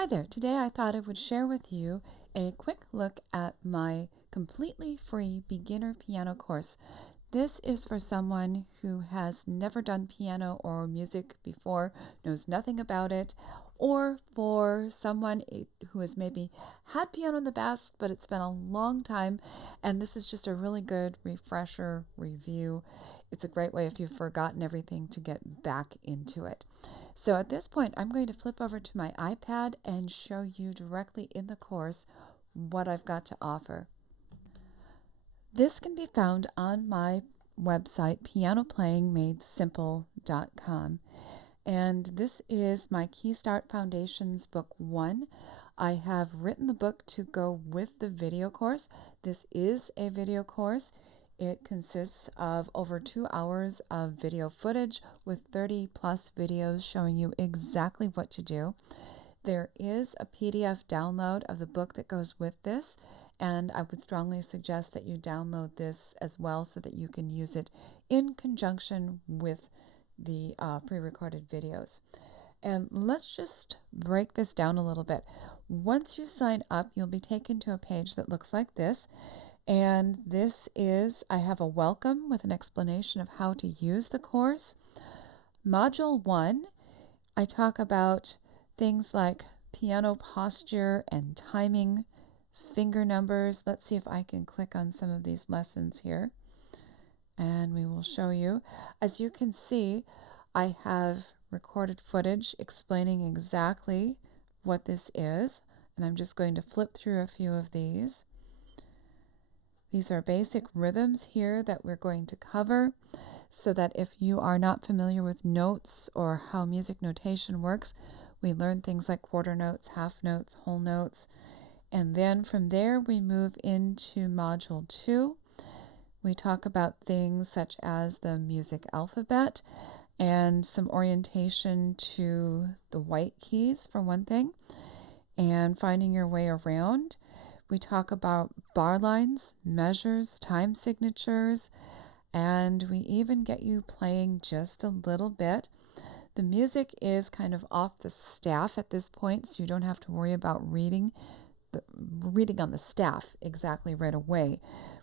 Hi there. Today I thought I would share with you a quick look at my completely free beginner piano course. This is for someone who has never done piano or music before, knows nothing about it, or for someone who has maybe had piano in the past, but it's been a long time, and this is just a really good refresher review. It's a great way if you've forgotten everything to get back into it. So at this point, I'm going to flip over to my iPad and show you directly in the course what I've got to offer. This can be found on my website, pianoplayingmadesimple.com. And this is my Key Start Foundations Book 1. I have written the book to go with the video course. This is a video course. It consists of over 2 hours of video footage with 30 plus videos showing you exactly what to do. There is a PDF download of the book that goes with this, and I would strongly suggest that you download this as well so that you can use it in conjunction with the pre-recorded videos. And let's just break this down a little bit. Once you sign up, you'll be taken to a page that looks like this. And this is, I have a welcome with an explanation of how to use the course. Module 1, I talk about things like piano posture and timing, finger numbers. Let's see if I can click on some of these lessons here, and we will show you. As you can see, I have recorded footage explaining exactly what this is, and I'm just going to flip through a few of these. These are basic rhythms here that we're going to cover, so that if you are not familiar with notes or how music notation works, we learn things like quarter notes, half notes, whole notes, and then from there we move into Module 2. We talk about things such as the music alphabet and some orientation to the white keys for one thing, and finding your way around. We talk about bar lines, measures, time signatures, and we even get you playing just a little bit. The music is kind of off the staff at this point, so you don't have to worry about reading on the staff exactly right away.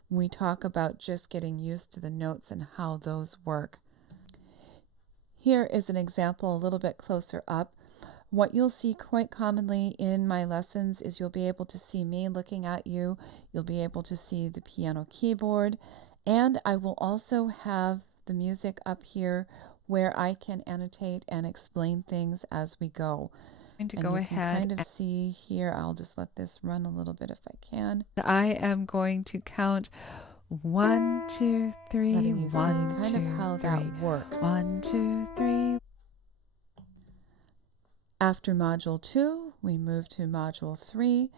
We talk about just getting used to the notes and how those work. Here is an example a little bit closer up. What you'll see quite commonly in my lessons is you'll be able to see me looking at you. You'll be able to see the piano keyboard, and I will also have the music up here where I can annotate and explain things as we go. Going to and go you ahead can kind of see here, I'll just let this run a little bit if I can. I am going to count 1, 2, 3, Letting you see 1, kind 2, of how 3, that works. 1, 2, 3. After Module 2, we move to Module 3.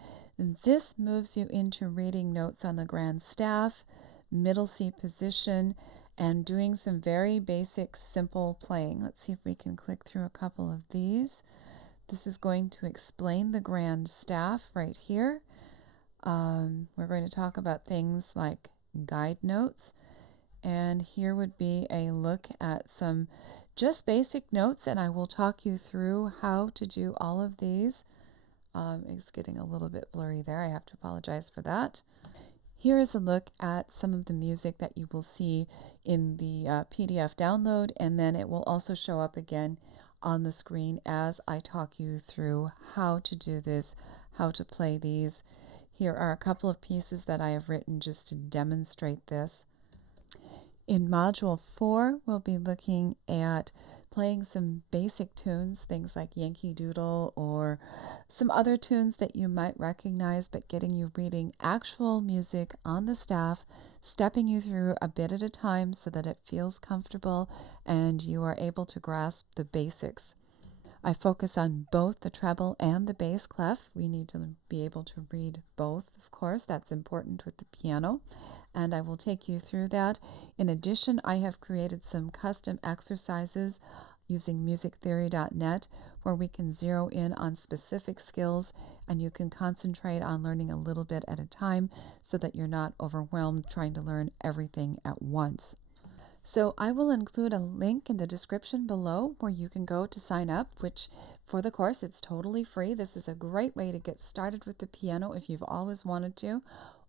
This moves you into reading notes on the grand staff, middle C position, and doing some very basic, simple playing. Let's see if we can click through a couple of these. This is going to explain the grand staff right here. We're going to talk about things like guide notes, and here would be a look at some just basic notes, and I will talk you through how to do all of these. It's getting a little bit blurry there. I have to apologize for that. Here is a look at some of the music that you will see in the PDF download, and then it will also show up again on the screen as I talk you through how to do this, how to play these. Here are a couple of pieces that I have written just to demonstrate this. In Module 4, we'll be looking at playing some basic tunes, things like Yankee Doodle or some other tunes that you might recognize, but getting you reading actual music on the staff, stepping you through a bit at a time so that it feels comfortable and you are able to grasp the basics. I focus on both the treble and the bass clef. We need to be able to read both, of course. That's important with the piano, and I will take you through that. In addition, I have created some custom exercises using musictheory.net where we can zero in on specific skills, and you can concentrate on learning a little bit at a time so that you're not overwhelmed trying to learn everything at once. So I will include a link in the description below where you can go to sign up, which for the course. It's totally free. This is a great way to get started with the piano if you've always wanted to,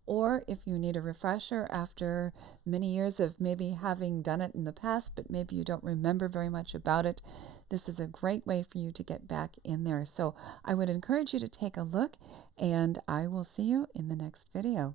or if you need a refresher after many years of maybe having done it in the past, but maybe you don't remember very much about it. This is a great way for you to get back in there. So I would encourage you to take a look, and I will see you in the next video.